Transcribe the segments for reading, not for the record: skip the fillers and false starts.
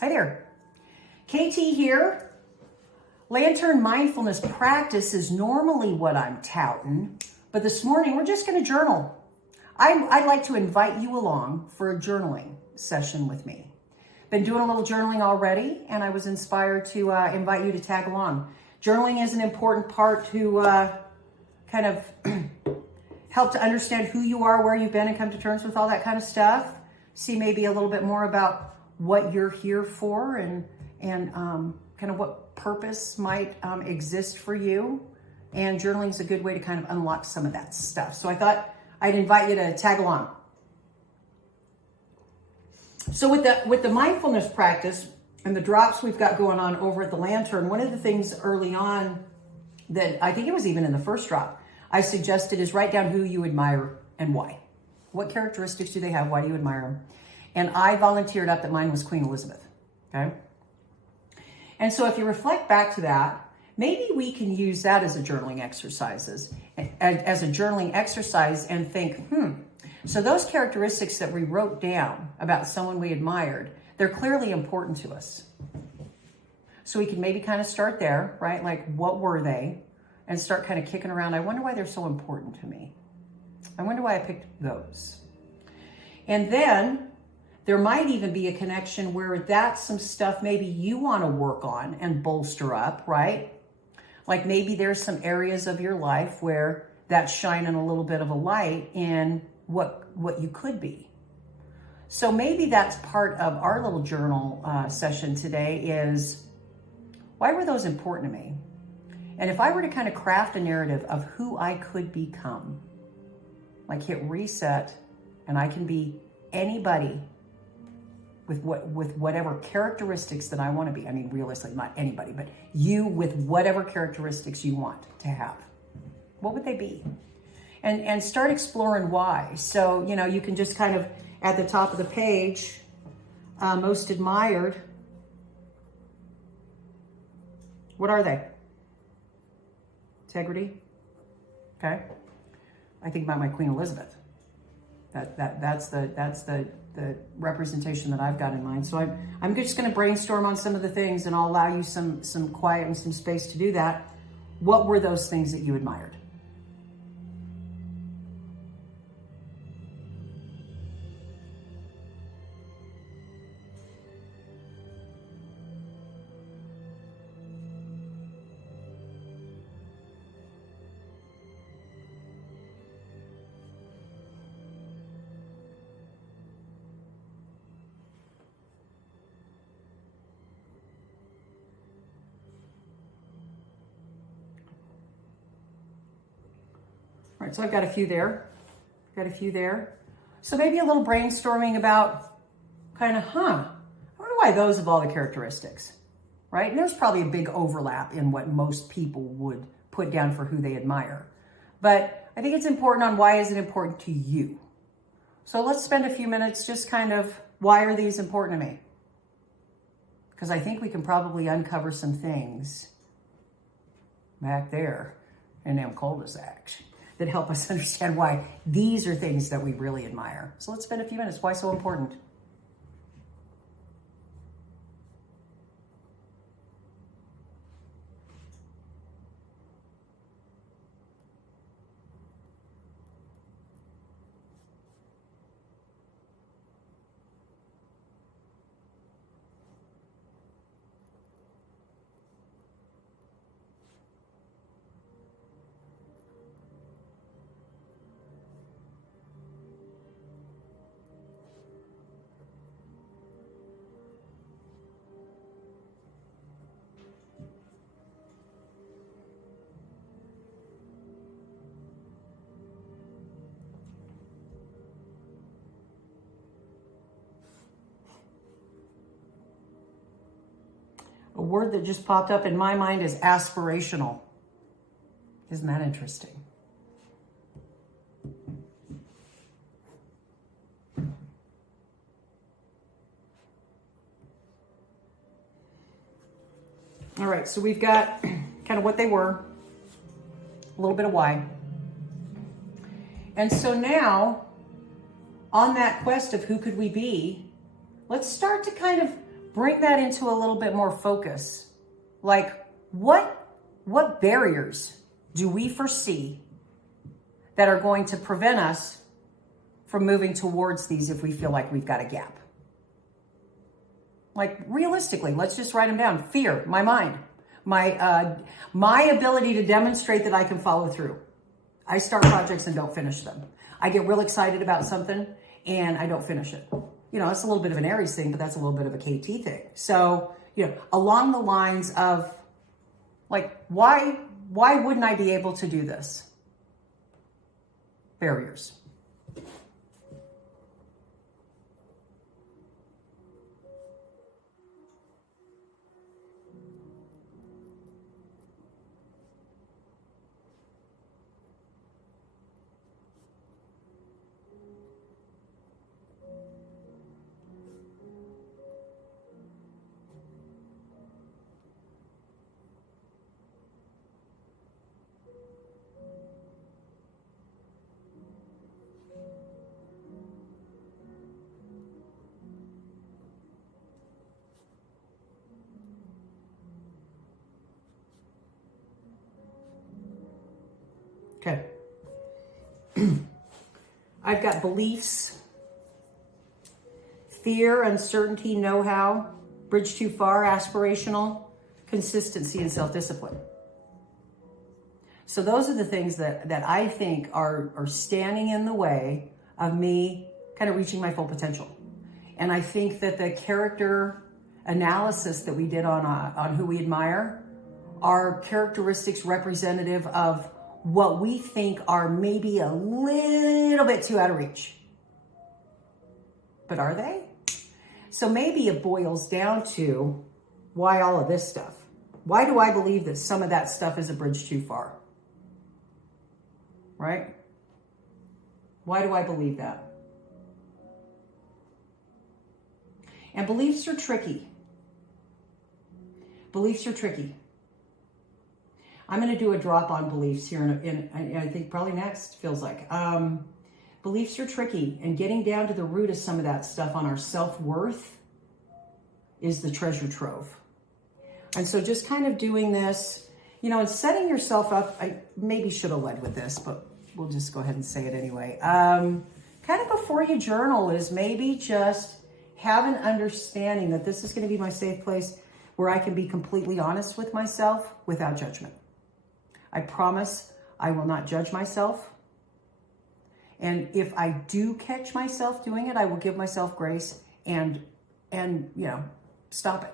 Hi there. KT here. Lantern mindfulness practice is normally what I'm touting, but this morning we're just going to journal. I'd like to invite you along for a journaling session with me. Been doing a little journaling already, and I was inspired to invite you to tag along. Journaling is an important part to kind of help to understand who you are, where you've been, and come to terms with all that kind of stuff. See maybe a little bit more about what you're here for and kind of what purpose might exist for you. And journaling is a good way to kind of unlock some of that stuff. So I thought I'd invite you to tag along. So with the mindfulness practice and the drops we've got going on over at the Lantern, one of the things early on that I think it was even in the first drop, I suggested is write down who you admire and why. What characteristics do they have? Why do you admire them? And I volunteered up that mine was Queen Elizabeth, okay? And so if you reflect back to that, maybe we can use that as a journaling exercise, and think, so those characteristics that we wrote down about someone we admired, they're clearly important to us. So we can maybe kind of start there, right? Like, what were they? And start kind of kicking around. I wonder why they're so important to me. I wonder why I picked those. And then there might even be a connection where that's some stuff maybe you want to work on and bolster up, right? Like maybe there's some areas of your life where that's shining a little bit of a light in what you could be. So maybe that's part of our little journal session today is, why were those important to me? And if I were to kind of craft a narrative of who I could become, like hit reset, and I can be anybody with whatever characteristics that I want to be. I mean, realistically, not anybody, but you with whatever characteristics you want to have. What would they be? And start exploring why. So, you can just kind of, at the top of the page, most admired. What are they? Integrity. Okay. I think about my Queen Elizabeth. That's the representation that I've got in mind. So I'm just going to brainstorm on some of the things, and I'll allow you some quiet and some space to do that. What were those things that you admired? All right, so I've got a few there. So maybe a little brainstorming about kind of, I wonder why those of all the characteristics, right? And there's probably a big overlap in what most people would put down for who they admire. But I think it's important on why is it important to you. So let's spend a few minutes just kind of, why are these important to me? Because I think we can probably uncover some things back there in them cul-de-sacs that help us understand why these are things that we really admire. So let's spend a few minutes. Why so important? A word that just popped up in my mind is aspirational. Isn't that interesting? All right, so we've got kind of what they were, a little bit of why. And so now, on that quest of who could we be, let's start to kind of bring that into a little bit more focus. Like, what barriers do we foresee that are going to prevent us from moving towards these if we feel like we've got a gap? Like, realistically, let's just write them down. Fear, my mind, my ability to demonstrate that I can follow through. I start projects and don't finish them. I get real excited about something and I don't finish it. You know, it's a little bit of an Aries thing, but that's a little bit of a KT thing. So, you know, along the lines of, like, why wouldn't I be able to do this? Barriers. Okay. I've got beliefs, fear, uncertainty, know-how, bridge too far, aspirational, consistency, and self-discipline. So those are the things that I think are standing in the way of me kind of reaching my full potential. And I think that the character analysis that we did on who we admire are characteristics representative of what we think are maybe a little bit too out of reach. But are they? So maybe it boils down to why all of this stuff. Why do I believe that some of that stuff is a bridge too far? Right? Why do I believe that? And beliefs are tricky. Beliefs are tricky. I'm going to do a drop on beliefs here in I think probably next, feels like. Beliefs are tricky, and getting down to the root of some of that stuff on our self-worth is the treasure trove. And so just kind of doing this, you know, and setting yourself up, I maybe should have led with this, but we'll just go ahead and say it anyway. Kind of before you journal is maybe just have an understanding that this is going to be my safe place where I can be completely honest with myself without judgment. I promise I will not judge myself. And if I do catch myself doing it, I will give myself grace and you know, stop it.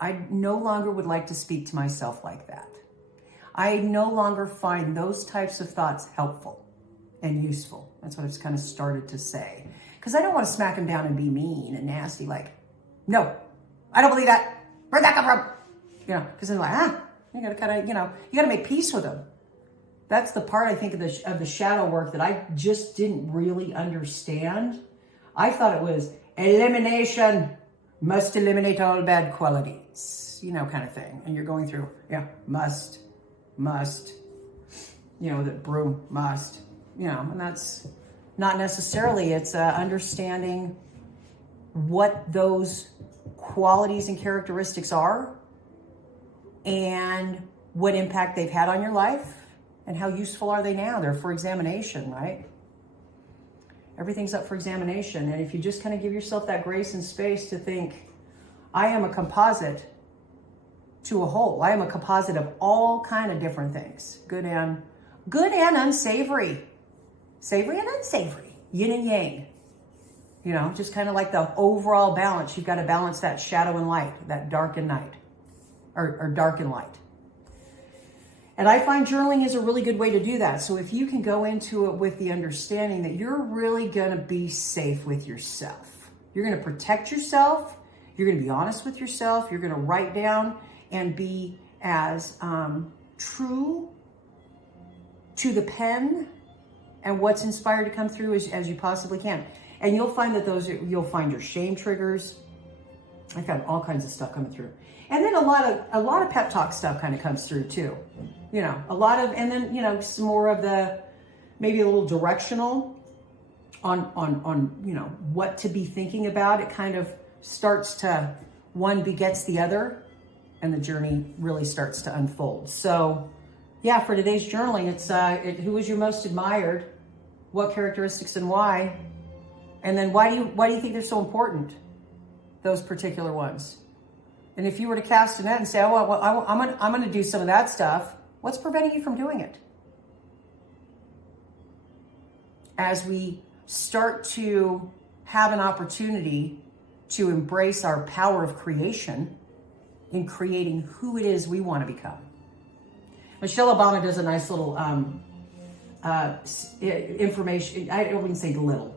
I no longer would like to speak to myself like that. I no longer find those types of thoughts helpful and useful. That's what I've kind of started to say. Because I don't want to smack them down and be mean and nasty, like, no, I don't believe that. Where'd that come from? You know, because they're like, you gotta kind of, you know, you gotta make peace with them. That's the part, I think, of the shadow work that I just didn't really understand. I thought it was elimination, must eliminate all bad qualities, you know, kind of thing. And you're going through, yeah, must, you know, the broom must, you know, and that's not necessarily, it's understanding what those qualities and characteristics are and what impact they've had on your life and how useful are they now. They're for examination, right? Everything's up for examination. And if you just kind of give yourself that grace and space to think, I am a composite to a whole. I am a composite of all kind of different things. Good and unsavory. Savory and unsavory. Yin and yang. You know, just kind of like the overall balance. You've got to balance that shadow and light, that dark and night, or dark and light. And I find journaling is a really good way to do that. So if you can go into it with the understanding that you're really going to be safe with yourself, you're going to protect yourself, you're going to be honest with yourself, you're going to write down and be as true to the pen and what's inspired to come through as you possibly can. And you'll find that you'll find your shame triggers. I found all kinds of stuff coming through. And then a lot of pep talk stuff kind of comes through too. You know, and then, you know, some more of the, maybe a little directional on, you know, what to be thinking about. It kind of starts to, one begets the other, and the journey really starts to unfold. So yeah, for today's journaling, it's who was your most admired, what characteristics and why, and then why do you think they're so important, those particular ones? And if you were to cast a net and say, oh, well, I'm going to do some of that stuff, what's preventing you from doing it? As we start to have an opportunity to embrace our power of creation in creating who it is we want to become. Michelle Obama does a nice little information. I don't even say little.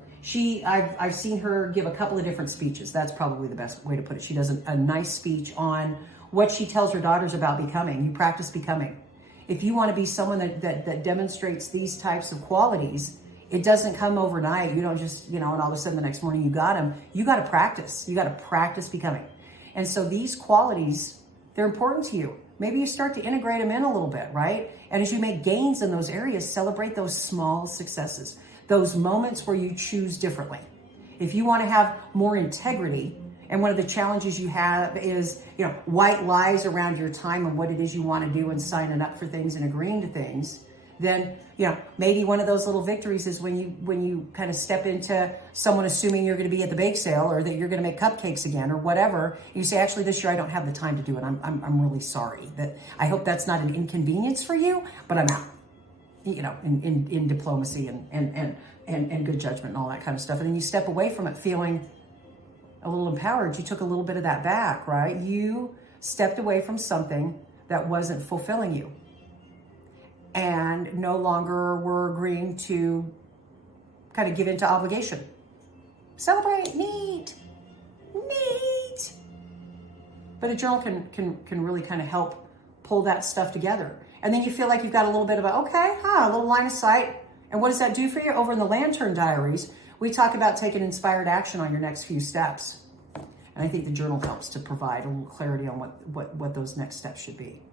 I've seen her give a couple of different speeches. That's probably the best way to put it. She does a nice speech on what she tells her daughters about becoming. You practice becoming. If you want to be someone that demonstrates these types of qualities, it doesn't come overnight. You don't just, and all of a sudden the next morning you got them. You got to practice. You got to practice becoming. And so these qualities, they're important to you. Maybe you start to integrate them in a little bit, right? And as you make gains in those areas, celebrate those small successes, those moments where you choose differently. If you want to have more integrity, and one of the challenges you have is, white lies around your time and what it is you want to do and signing up for things and agreeing to things, then, maybe one of those little victories is when you kind of step into someone assuming you're going to be at the bake sale or that you're going to make cupcakes again or whatever. You say, actually, this year I don't have the time to do it. I'm really sorry. That I hope that's not an inconvenience for you, but I'm out. In diplomacy and good judgment and all that kind of stuff. And then you step away from it feeling a little empowered. You took a little bit of that back, right? You stepped away from something that wasn't fulfilling you and no longer were agreeing to kind of give into obligation. Celebrate, neat. But a journal can really kind of help pull that stuff together. And then you feel like you've got a little bit of a little line of sight. And what does that do for you? Over in the Lantern Diaries, we talk about taking inspired action on your next few steps. And I think the journal helps to provide a little clarity on what those next steps should be.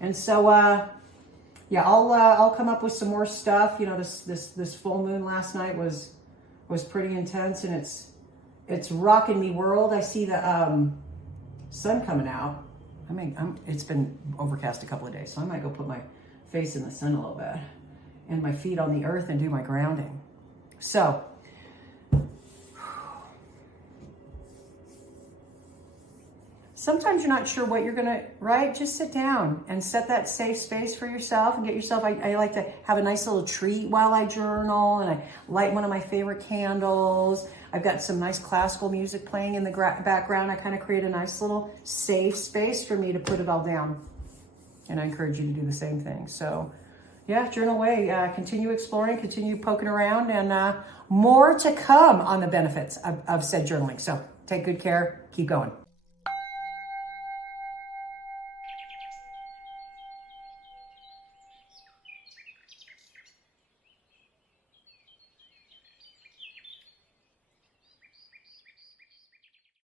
And so, I'll come up with some more stuff. This full moon last night was pretty intense, and it's rocking me world. I see the sun coming out. It's been overcast a couple of days, so I might go put my face in the sun a little bit and my feet on the earth and do my grounding. So, sometimes you're not sure what you're gonna, right? Just sit down and set that safe space for yourself and get yourself, I like to have a nice little treat while I journal, and I light one of my favorite candles. I've got some nice classical music playing in the background. I kind of create a nice little safe space for me to put it all down. And I encourage you to do the same thing. So yeah, journal away, continue exploring, continue poking around, and more to come on the benefits of said journaling. So take good care, keep going.